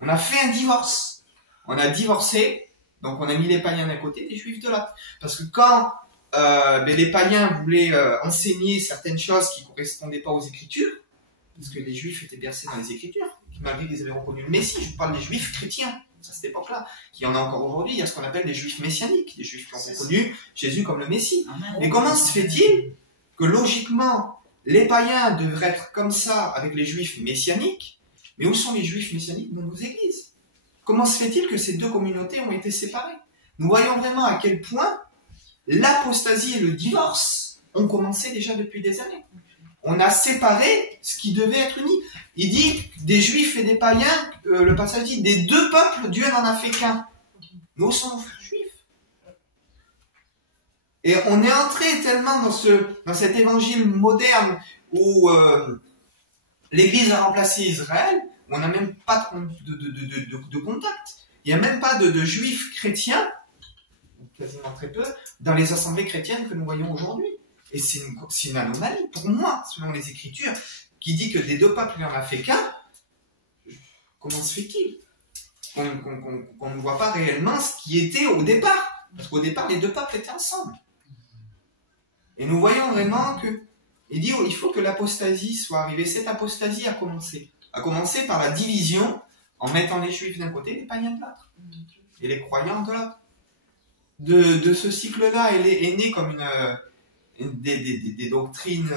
On a fait un divorce. On a divorcé, donc on a mis les païens d'un côté et les juifs de l'autre. Parce que quand les païens voulaient enseigner certaines choses qui ne correspondaient pas aux Écritures, parce que les juifs étaient bercés dans les Écritures, malgré qu'ils avaient reconnu le Messie, je vous parle des juifs chrétiens, à cette époque-là, qui en a encore aujourd'hui, il y a ce qu'on appelle des juifs messianiques, des juifs qui ont reconnu Jésus comme le Messie. Et comment se fait-il que logiquement, les païens devraient être comme ça avec les juifs messianiques, mais où sont les juifs messianiques dans nos églises? Comment se fait-il que ces deux communautés ont été séparées? Nous voyons vraiment à quel point l'apostasie et le divorce ont commencé déjà depuis des années. On a séparé ce qui devait être uni. Il dit des juifs et des païens, le passage dit des deux peuples, Dieu n'en a fait qu'un. Nous sommes juifs. Et on est entré tellement dans cet évangile moderne où l'Église a remplacé Israël, où on n'a même pas de contact. Il n'y a même pas de juifs chrétiens, quasiment très peu, dans les assemblées chrétiennes que nous voyons aujourd'hui. Et c'est une anomalie pour moi, selon les Écritures, qui dit que des deux peuples, il n'y en a fait qu'un. Comment se fait-il qu'on ne voit pas réellement ce qui était au départ? Parce qu'au départ, les deux peuples étaient ensemble. Et nous voyons vraiment que, il dit, il faut que l'apostasie soit arrivée. Cette apostasie a commencé par la division, en mettant les Juifs d'un côté et les païens de l'autre, et les croyants de l'autre. De ce cycle-là, est né comme des doctrines,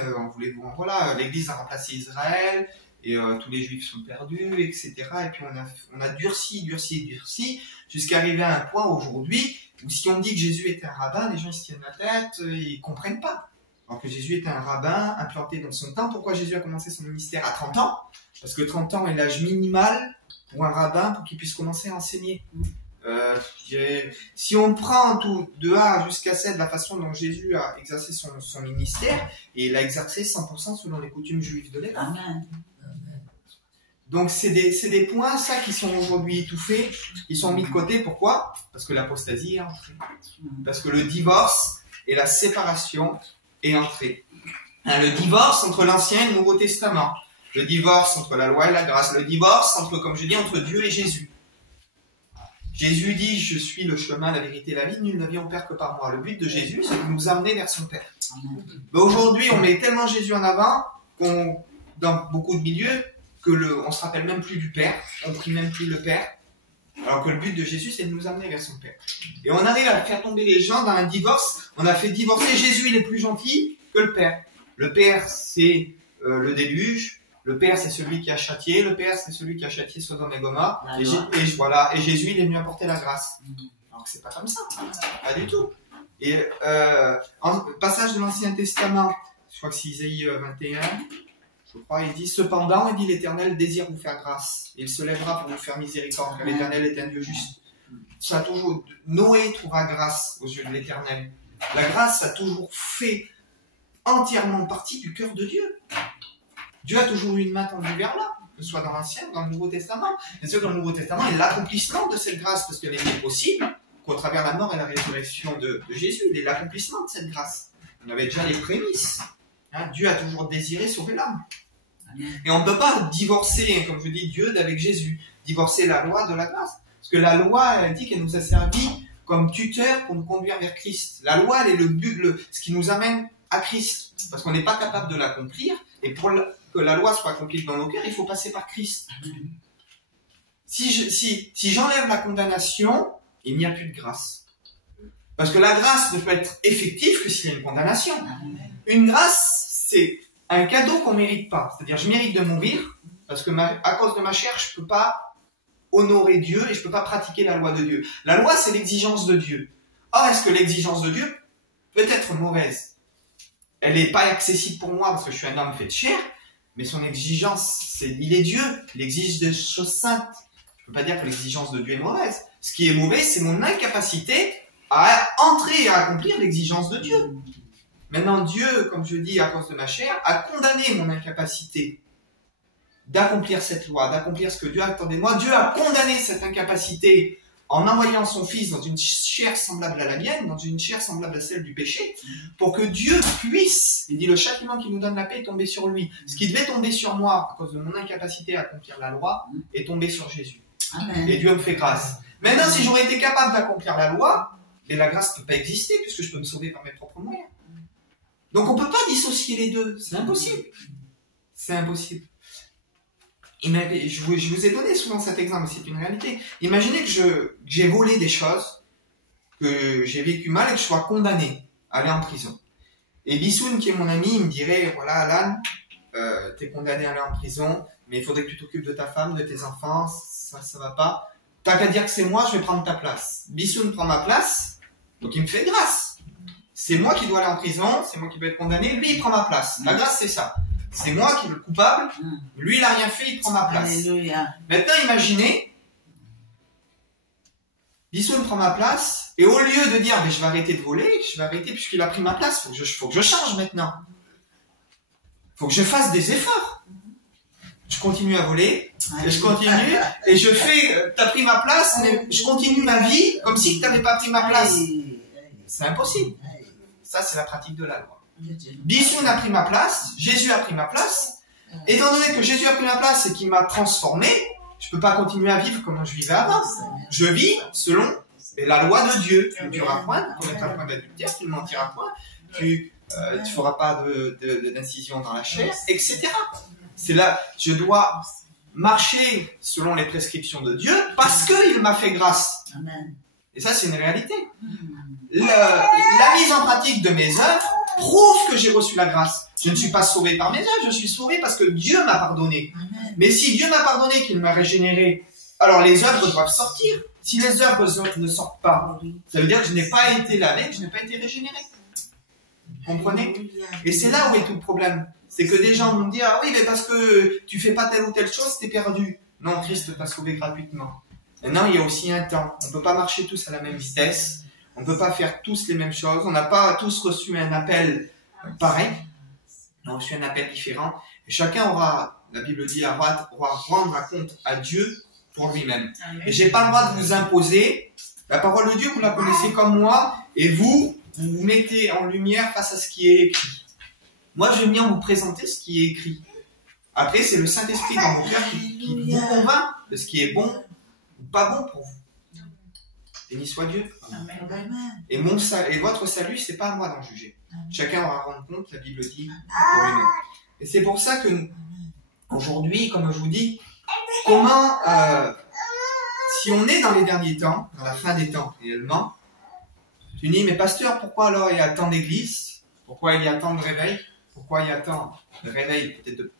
voilà, l'Église a remplacé Israël, et tous les Juifs sont perdus, etc. Et puis on a durci, jusqu'à arriver à un point aujourd'hui où si on dit que Jésus était un rabbin, les gens se tiennent la tête, ils comprennent pas. Alors que Jésus était un rabbin implanté dans son temps. Pourquoi Jésus a commencé son ministère à 30 ans? Parce que 30 ans est l'âge minimal pour un rabbin pour qu'il puisse commencer à enseigner. Si on prend tout de A jusqu'à Z la façon dont Jésus a exercé son ministère, et il a exercé 100% selon les coutumes juives de l'époque. Donc c'est des points, ça, qui sont aujourd'hui étouffés, ils sont mis de côté. Pourquoi? Parce que l'apostasie est entrée. Parce que le divorce et la séparation est entrée. Le divorce entre l'Ancien et le Nouveau Testament. Le divorce entre la loi et la grâce. Le divorce entre, comme je dis, entre Dieu et Jésus. Jésus dit, je suis le chemin, la vérité et la vie, nul ne vient au Père que par moi. Le but de Jésus, c'est de nous amener vers son Père. Mais aujourd'hui, on met tellement Jésus en avant, dans beaucoup de milieux, on se rappelle même plus du Père, on prie même plus le Père, alors que le but de Jésus, c'est de nous amener vers son Père. Et on arrive à faire tomber les gens dans un divorce. On a fait divorcer Jésus, il est plus gentil que le Père. Le Père, c'est le déluge. Le Père, c'est celui qui a châtié. Le Père, c'est celui qui a châtié Sodome et Gomorrhe. Et Jésus, il est venu apporter la grâce. Alors que c'est pas comme ça. Pas du tout. Et passage de l'Ancien Testament, je crois que c'est Isaïe 21, je crois, il dit, cependant, il dit, l'Éternel désire vous faire grâce. Il se lèvera pour vous faire miséricorde, car l'Éternel est un Dieu juste. Ça a toujours, Noé trouvera grâce aux yeux de l'Éternel. La grâce a toujours fait entièrement partie du cœur de Dieu. Dieu a toujours eu une main tendue vers là, que ce soit dans l'Ancien ou dans le Nouveau Testament. Et c'est dans le Nouveau Testament, et l'accomplissement de cette grâce, parce qu'elle était possible, qu'au travers la mort et la résurrection de Jésus, il est l'accomplissement de cette grâce. On avait déjà les prémices. Dieu a toujours désiré sauver l'homme. Et on ne peut pas divorcer, comme je dis, Dieu d'avec Jésus, divorcer la loi de la grâce. Parce que la loi, elle dit qu'elle nous a servi comme tuteur pour nous conduire vers Christ. La loi, elle est le but, ce qui nous amène à Christ. Parce qu'on n'est pas capable de l'accomplir. Et pour que la loi soit accomplie dans nos cœurs, il faut passer par Christ. Si j'enlève la condamnation, il n'y a plus de grâce. Parce que la grâce ne peut être effective que s'il y a une condamnation. Une grâce, c'est un cadeau qu'on ne mérite pas. C'est-à-dire, je mérite de mourir, parce que à cause de ma chair, je ne peux pas honorer Dieu et je ne peux pas pratiquer la loi de Dieu. La loi, c'est l'exigence de Dieu. Or, est-ce que l'exigence de Dieu peut être mauvaise? Elle n'est pas accessible pour moi parce que je suis un homme fait de chair, mais son exigence, il est Dieu. Il exige des choses saintes. Je ne peux pas dire que l'exigence de Dieu est mauvaise. Ce qui est mauvais, c'est mon incapacité à entrer et à accomplir l'exigence de Dieu. Maintenant, Dieu, comme je dis, à cause de ma chair, a condamné mon incapacité d'accomplir cette loi, d'accomplir ce que Dieu attendait de moi. Dieu a condamné cette incapacité en envoyant son Fils dans une chair semblable à la mienne, dans une chair semblable à celle du péché, pour que Dieu puisse, il dit, le châtiment qui nous donne la paix est tombé sur lui. Ce qui devait tomber sur moi, à cause de mon incapacité à accomplir la loi, est tombé sur Jésus. Amen. Et Dieu me fait grâce. Maintenant, si j'aurais été capable d'accomplir la loi, et la grâce ne peut pas exister, puisque je peux me sauver par mes propres moyens. Donc on ne peut pas dissocier les deux, c'est impossible. C'est impossible. Je vous ai donné souvent cet exemple, mais c'est une réalité. Imaginez que j'ai volé des choses, que j'ai vécu mal et que je sois condamné à aller en prison. Et Bissoun, qui est mon ami, il me dirait, voilà Alan, t'es condamné à aller en prison, mais il faudrait que tu t'occupes de ta femme, de tes enfants, ça va pas. T'as qu'à dire que c'est moi, je vais prendre ta place. Bissoun prend ma place, donc il me fait grâce. C'est moi qui dois aller en prison, c'est moi qui dois être condamné, lui il prend ma place. La grâce c'est ça. C'est moi qui est le coupable, lui il a rien fait, il prend ma place. Alléluia. Maintenant imaginez, Bissoun prend ma place, et au lieu de dire mais je vais arrêter de voler, je vais arrêter puisqu'il a pris ma place, faut que je change maintenant. Faut que je fasse des efforts. Je continue à voler, et je continue, et je fais, t'as pris ma place, mais je continue ma vie comme si tu n'avais pas pris ma place. C'est impossible. Ça, c'est la pratique de la loi. Bissoun a pris ma place, Jésus a pris ma place. Étant donné que Jésus a pris ma place et qu'il m'a transformé, je ne peux pas continuer à vivre comme je vivais avant. Je vis selon la loi de Dieu. Tu ne tueras point, tu ne commettras point d'adultère, tu ne mentiras point, tu ne feras pas d'incision dans la chair, etc. C'est là, je dois marcher selon les prescriptions de Dieu parce qu'il m'a fait grâce. Et ça, c'est une réalité. La mise en pratique de mes œuvres prouve que j'ai reçu la grâce. Je ne suis pas sauvé par mes œuvres, je suis sauvé parce que Dieu m'a pardonné. Mais si Dieu m'a pardonné, qu'il m'a régénéré, alors les œuvres doivent sortir. Si les œuvres ne sortent pas, ça veut dire que je n'ai pas été lavé, que je n'ai pas été régénéré. Vous comprenez? Et c'est là où est tout le problème. C'est que des gens vont me dire, ah oui, mais parce que tu fais pas telle ou telle chose, t'es perdu. Non, Christ t'a sauvé gratuitement. Maintenant, il y a aussi un temps. On ne peut pas marcher tous à la même vitesse. On ne peut pas faire tous les mêmes choses. On n'a pas tous reçu un appel pareil. On a reçu un appel différent. Et chacun aura, la Bible dit, aura rendre un compte à Dieu pour lui-même. Et j'ai pas le droit de vous imposer. La parole de Dieu, vous la connaissez comme moi. Et vous vous mettez en lumière face à ce qui est écrit. Moi, je vais venir vous présenter ce qui est écrit. Après, c'est le Saint-Esprit dans vos cœurs qui vous convainc de ce qui est bon ou pas bon pour vous. Béni soit Dieu. Et votre salut, c'est pas à moi d'en juger. Chacun aura rendre compte, la Bible dit, pour lui-même. Et c'est pour ça que aujourd'hui, comme je vous dis, comment, si on est dans les derniers temps, dans la fin des temps réellement, tu dis, mais pasteur, pourquoi alors il y a tant d'églises? Pourquoi il y a tant de réveils? Pourquoi il y a tant de réveils? Peut-être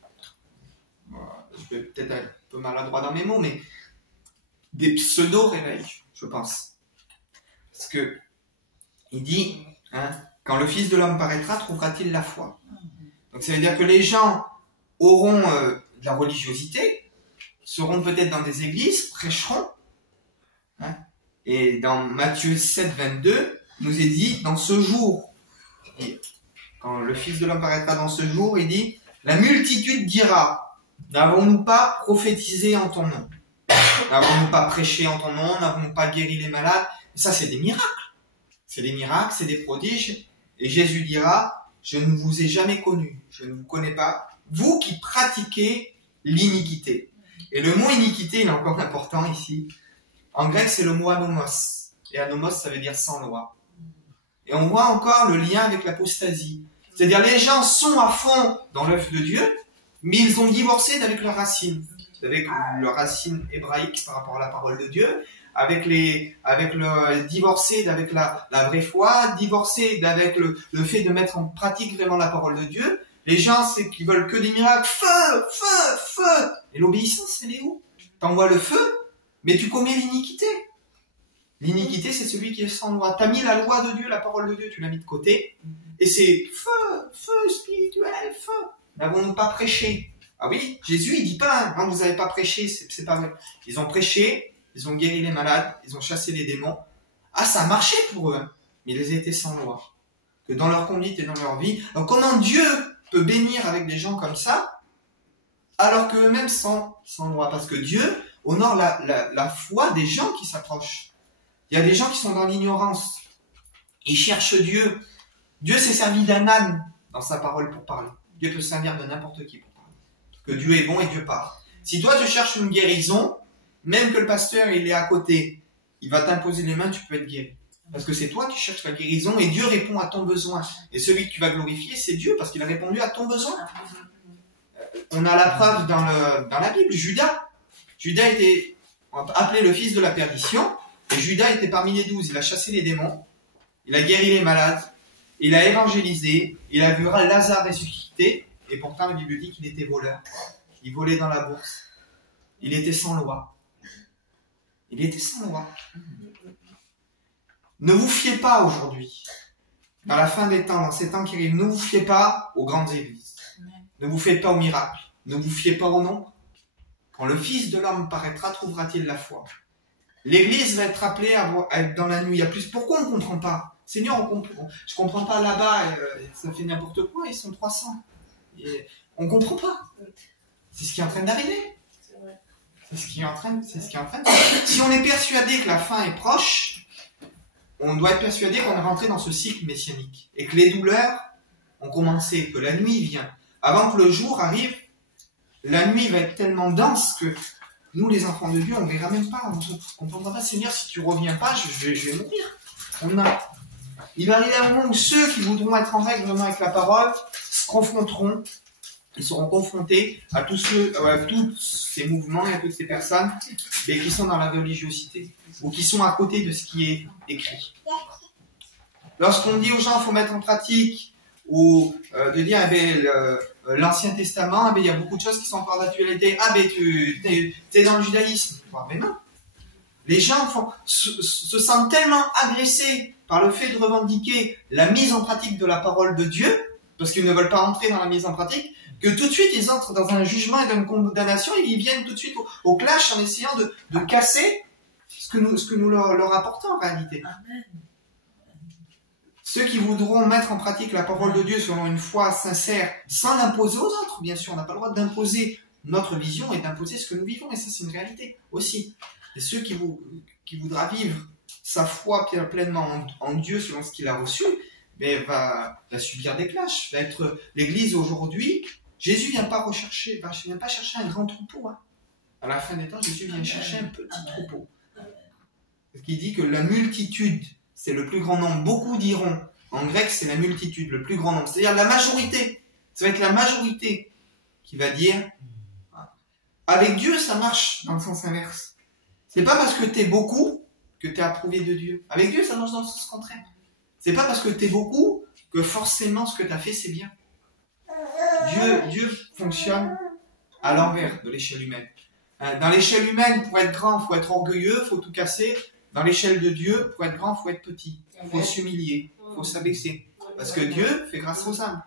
je vais peut-être être un peu maladroit dans mes mots, mais des pseudo-réveils, je pense. Parce que il dit, hein, quand le Fils de l'homme paraîtra, trouvera-t-il la foi? Donc ça veut dire que les gens auront de la religiosité, seront peut-être dans des églises, prêcheront. Hein, et dans Matthieu 7, 22, nous est dit, dans ce jour, quand le Fils de l'homme paraîtra dans ce jour, il dit, la multitude dira, n'avons-nous pas prophétisé en ton nom? N'avons-nous pas prêché en ton nom? N'avons-nous pas guéri les malades? Et ça, c'est des miracles. C'est des miracles, c'est des prodiges. Et Jésus dira, je ne vous ai jamais connu, je ne vous connais pas, vous qui pratiquez l'iniquité. Et le mot iniquité, il est encore important ici. En grec, c'est le mot anomos. Et anomos, ça veut dire sans loi. Et on voit encore le lien avec l'apostasie. C'est-à-dire, les gens sont à fond dans l'œuvre de Dieu, mais ils ont divorcé d'avec leurs racines. Avec leurs racines hébraïques par rapport à la parole de Dieu, divorcé d'avec la vraie foi, divorcé d'avec le fait de mettre en pratique vraiment la parole de Dieu. Les gens, c'est qu'ils veulent que des miracles. Feu, feu, feu. Et l'obéissance, elle est où? T'envoies le feu, mais tu commets l'iniquité. L'iniquité, c'est celui qui est sans loi. T'as mis la loi de Dieu, la parole de Dieu, tu l'as mis de côté. Et c'est feu, feu spirituel, feu. N'avons-nous pas prêché? Ah oui, Jésus, il dit pas, non, vous n'avez pas prêché, c'est pas vrai. Ils ont prêché, ils ont guéri les malades, ils ont chassé les démons. Ah, ça a marché pour eux, hein, mais ils étaient sans loi. Que dans leur conduite et dans leur vie. Donc comment Dieu peut bénir avec des gens comme ça, alors qu'eux-mêmes sont sans loi? Parce que Dieu honore la foi des gens qui s'approchent. Il y a des gens qui sont dans l'ignorance. Ils cherchent Dieu. Dieu s'est servi d'un âne dans sa parole pour parler. Dieu peut se servir de n'importe qui pour parler. Parce que Dieu est bon et Dieu parle. Si toi tu cherches une guérison, même que le pasteur il est à côté, il va t'imposer les mains, tu peux être guéri. Parce que c'est toi qui cherches la guérison et Dieu répond à ton besoin. Et celui que tu vas glorifier, c'est Dieu parce qu'il a répondu à ton besoin. On a la preuve dans la Bible. Judas était appelé le fils de la perdition. Et Judas était parmi les 12. Il a chassé les démons. Il a guéri les malades. Il a évangélisé. Il a vu Lazare ressusciter. Et pourtant, la Bible dit qu'il était voleur. Il volait dans la bourse. Il était sans loi. Il était sans loi. Ne vous fiez pas aujourd'hui, dans la fin des temps, dans ces temps qui arrivent, ne vous fiez pas aux grandes églises. Ne vous fiez pas aux miracles. Ne vous fiez pas au nombre. Quand le Fils de l'homme paraîtra, trouvera-t-il la foi? L'église va être appelée à être dans la nuit. Il y a plus. Pourquoi on ne comprend pas? Seigneur, je ne comprends pas là-bas, ça fait n'importe quoi, ils sont 300. On ne comprend pas. C'est ce qui est en train d'arriver. C'est ce qui est en train de. Si on est persuadé que la fin est proche, on doit être persuadé qu'on est rentré dans ce cycle messianique. Et que les douleurs ont commencé, que la nuit vient, avant que le jour arrive, la nuit va être tellement dense que nous, les enfants de Dieu, on ne verra même pas. On ne comprendra pas, Seigneur, si tu ne reviens pas, je vais mourir. Il va arriver un moment où ceux qui voudront être en règle vraiment avec la parole se confronteront, ils seront confrontés à tous ces mouvements et à toutes ces personnes qui sont dans la religiosité ou qui sont à côté de ce qui est écrit. Lorsqu'on dit aux gens qu'il faut mettre en pratique ou de dire l'Ancien Testament, il y a beaucoup de choses qui sont encore d'actualité. Tu es dans le judaïsme. Mais non. Les gens se sentent tellement agressés par le fait de revendiquer la mise en pratique de la parole de Dieu, parce qu'ils ne veulent pas entrer dans la mise en pratique, que tout de suite ils entrent dans un jugement et dans une condamnation et ils viennent tout de suite au clash en essayant de casser ce que nous leur apportons en réalité. Amen. Ceux qui voudront mettre en pratique la parole de Dieu selon une foi sincère, sans l'imposer aux autres, bien sûr, on n'a pas le droit d'imposer notre vision et d'imposer ce que nous vivons, et ça c'est une réalité aussi. Et ceux qui voudra vivre sa foi pleinement en Dieu selon ce qu'il a reçu, va subir des clashs. Va être l'Église aujourd'hui. Jésus vient pas chercher un grand troupeau. Hein. À la fin des temps, Jésus vient chercher un petit troupeau. Parce qu'il dit que la multitude, c'est le plus grand nombre. Beaucoup diront, en grec, c'est la multitude, le plus grand nombre. C'est-à-dire la majorité. Ça va être la majorité qui va dire. Avec Dieu, ça marche dans le sens inverse. C'est pas parce que t'es beaucoup que t'es approuvé de Dieu. Avec Dieu, ça marche dans le sens contraire. C'est pas parce que t'es beaucoup que forcément ce que t'as fait, c'est bien. Dieu fonctionne à l'envers de l'échelle humaine. Dans l'échelle humaine, pour être grand, il faut être orgueilleux, il faut tout casser. Dans l'échelle de Dieu, pour être grand, il faut être petit. Il faut s'humilier, il faut s'abaisser. Parce que Dieu fait grâce aux âmes.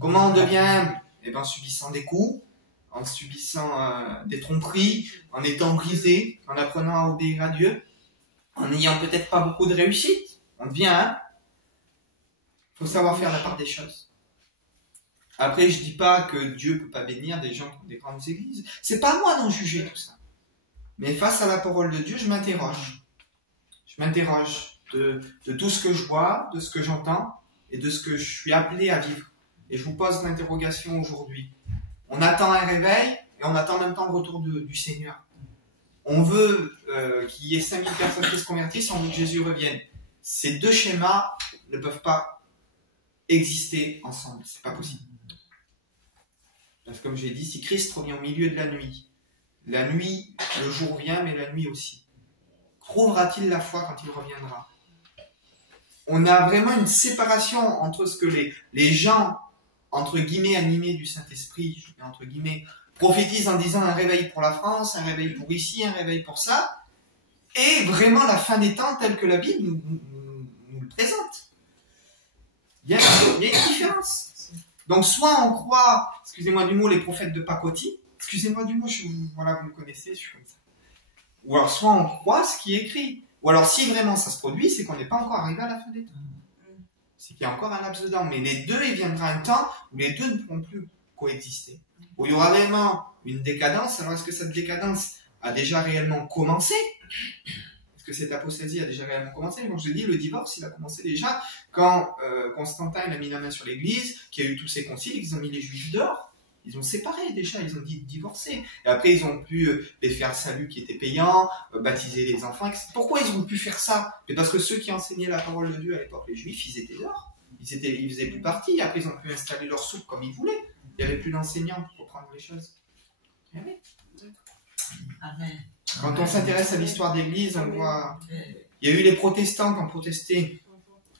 Comment on devient humble? En subissant des coups, en subissant des tromperies, en étant brisé, en apprenant à obéir à Dieu, en n'ayant peut-être pas beaucoup de réussite. On devient humble. Il faut savoir faire la part des choses. Après, je dis pas que Dieu ne peut pas bénir des gens qui ont des grandes églises. C'est pas à moi d'en juger tout ça. Mais face à la parole de Dieu, je m'interroge. Je m'interroge de tout ce que je vois, de ce que j'entends et de ce que je suis appelé à vivre. Et je vous pose l'interrogation aujourd'hui. On attend un réveil et on attend en même temps le retour du Seigneur. On veut qu'il y ait 5000 personnes qui se convertissent, on veut que Jésus revienne. Ces deux schémas ne peuvent pas exister ensemble. C'est pas possible. Parce que comme j'ai dit, si Christ revient au milieu de la nuit, le jour vient, mais la nuit aussi. Trouvera-t-il la foi quand il reviendra? On a vraiment une séparation entre ce que les gens, entre guillemets, animés du Saint-Esprit, entre guillemets, prophétisent en disant un réveil pour la France, un réveil pour ici, un réveil pour ça, et vraiment la fin des temps telle que la Bible nous le présente. Il y a une différence. Donc soit on croit, excusez-moi du mot, les prophètes de pacotille, excusez-moi du mot, voilà, vous me connaissez, je suis comme ça. Ou alors soit on croit ce qui est écrit. Ou alors si vraiment ça se produit, c'est qu'on n'est pas encore arrivé à la fin des temps. C'est qu'il y a encore un laps de temps. Mais les deux, il viendra un temps où les deux ne pourront plus coexister. Où il y aura vraiment une décadence. Alors est-ce que cette décadence a déjà réellement commencé? Est-ce que cette apostasie a déjà réellement commencé? Donc je dis, le divorce, il a commencé déjà quand Constantin il a mis la main sur l'église, qu'il y a eu tous ces conciles, ils ont mis les juifs dehors. Ils ont séparé déjà, ils ont dit divorcer. Et après, ils ont pu les faire salut qui était payant, baptiser les enfants, etc. Pourquoi ils ont pu faire ça? Mais parce que ceux qui enseignaient la parole de Dieu à l'époque, les juifs, ils étaient dehors. Ils faisaient plus partie. Après, ils ont pu installer leur soupe comme ils voulaient. Il n'y avait plus d'enseignants pour prendre les choses. Amen. Amen. Quand on s'intéresse à l'histoire d'Église, on voit... Il y a eu les protestants qui ont protesté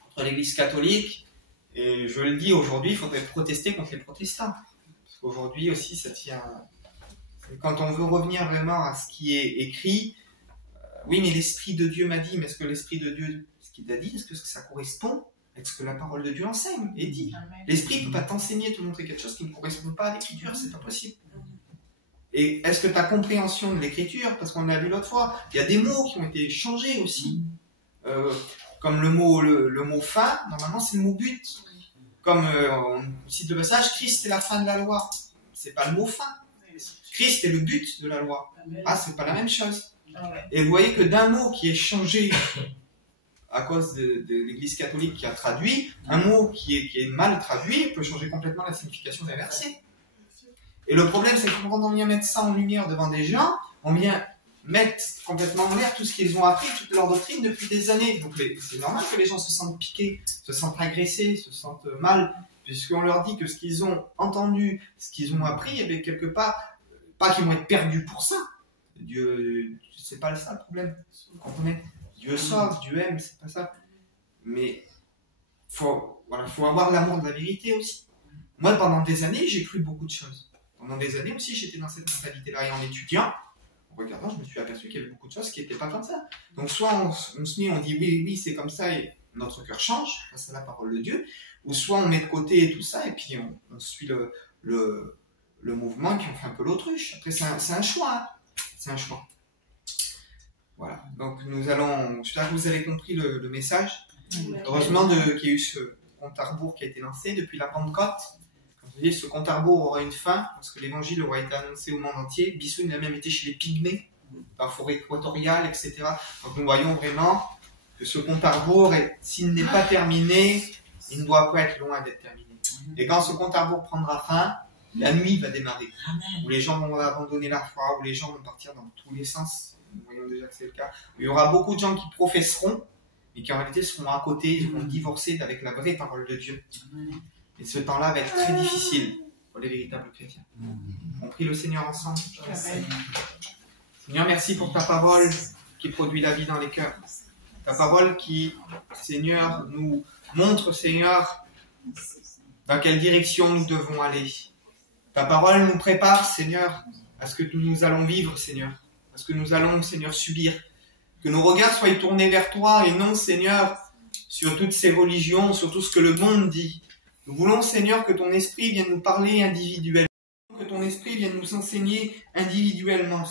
contre l'Église catholique. Et je le dis, aujourd'hui, il faudrait protester contre les protestants. Aujourd'hui aussi, ça tient... Quand on veut revenir vraiment à ce qui est écrit, oui, mais l'Esprit de Dieu m'a dit, mais est-ce que l'Esprit de Dieu, ce qu'il t'a dit, est-ce que ça correspond avec ce que la parole de Dieu enseigne et dit? L'Esprit ne peut pas t'enseigner, te montrer quelque chose qui ne correspond pas à l'Écriture, c'est pas possible. Et est-ce que ta compréhension de l'Écriture, parce qu'on l'a vu l'autre fois, il y a des mots qui ont été changés aussi, comme le mot fin, normalement c'est le mot but. Comme on cite le passage, Christ est la fin de la loi. C'est pas le mot fin. Christ est le but de la loi. Ah, c'est pas la même chose. Et vous voyez que d'un mot qui est changé à cause de l'Église catholique qui a traduit, un mot qui est mal traduit peut changer complètement la signification d'un verset. Et le problème, c'est que quand on vient mettre ça en lumière devant des gens, on vient mettre complètement en l'air tout ce qu'ils ont appris, toute leur doctrine depuis des années. Donc c'est normal que les gens se sentent piqués, se sentent agressés, se sentent mal, puisqu'on leur dit que ce qu'ils ont entendu, ce qu'ils ont appris, eh bien, quelque part, pas qu'ils vont être perdus pour ça. Dieu, c'est pas ça le problème. Vous comprenez ? Dieu sauve, Dieu aime, c'est pas ça. Mais faut avoir l'amour de la vérité aussi. Moi, pendant des années, j'ai cru beaucoup de choses. Pendant des années aussi, j'étais dans cette mentalité-là. Et en étudiant, en regardant, je me suis aperçu qu'il y avait beaucoup de choses qui n'étaient pas comme ça. Donc soit on se met, on dit oui, c'est comme ça, et notre cœur change, face à la parole de Dieu, ou soit on met de côté tout ça, et puis on suit le mouvement qui en fait un peu l'autruche. Après, c'est un choix. Hein. C'est un choix. Voilà. Donc j'espère que vous avez compris le message. Heureusement qu'il y a eu ce compte à rebours qui a été lancé depuis la Pentecôte. Comme je dis, ce compte à rebours aura une fin, parce que l'évangile aura été annoncé au monde entier. Bissoun a même été chez les Pygmées, dans la forêt équatoriale, etc. Donc nous voyons vraiment que ce compte à rebours, s'il n'est pas terminé, il ne doit pas être loin d'être terminé. Et quand ce compte à rebours prendra fin, la nuit va démarrer, où les gens vont abandonner la foi, où les gens vont partir dans tous les sens. Nous voyons déjà que c'est le cas. Où il y aura beaucoup de gens qui professeront, mais qui en réalité seront à côté, ils seront divorcés avec la vraie parole de Dieu. Et ce temps-là va être très difficile pour les véritables chrétiens. On prie le Seigneur ensemble. Seigneur, merci pour ta parole qui produit la vie dans les cœurs. Ta parole qui, Seigneur, nous montre, Seigneur, dans quelle direction nous devons aller. Ta parole nous prépare, Seigneur, à ce que nous allons vivre, Seigneur. À ce que nous allons, Seigneur, subir. Que nos regards soient tournés vers toi et non, Seigneur, sur toutes ces religions, sur tout ce que le monde dit. Nous voulons, Seigneur, que ton esprit vienne nous parler individuellement, que ton esprit vienne nous enseigner individuellement.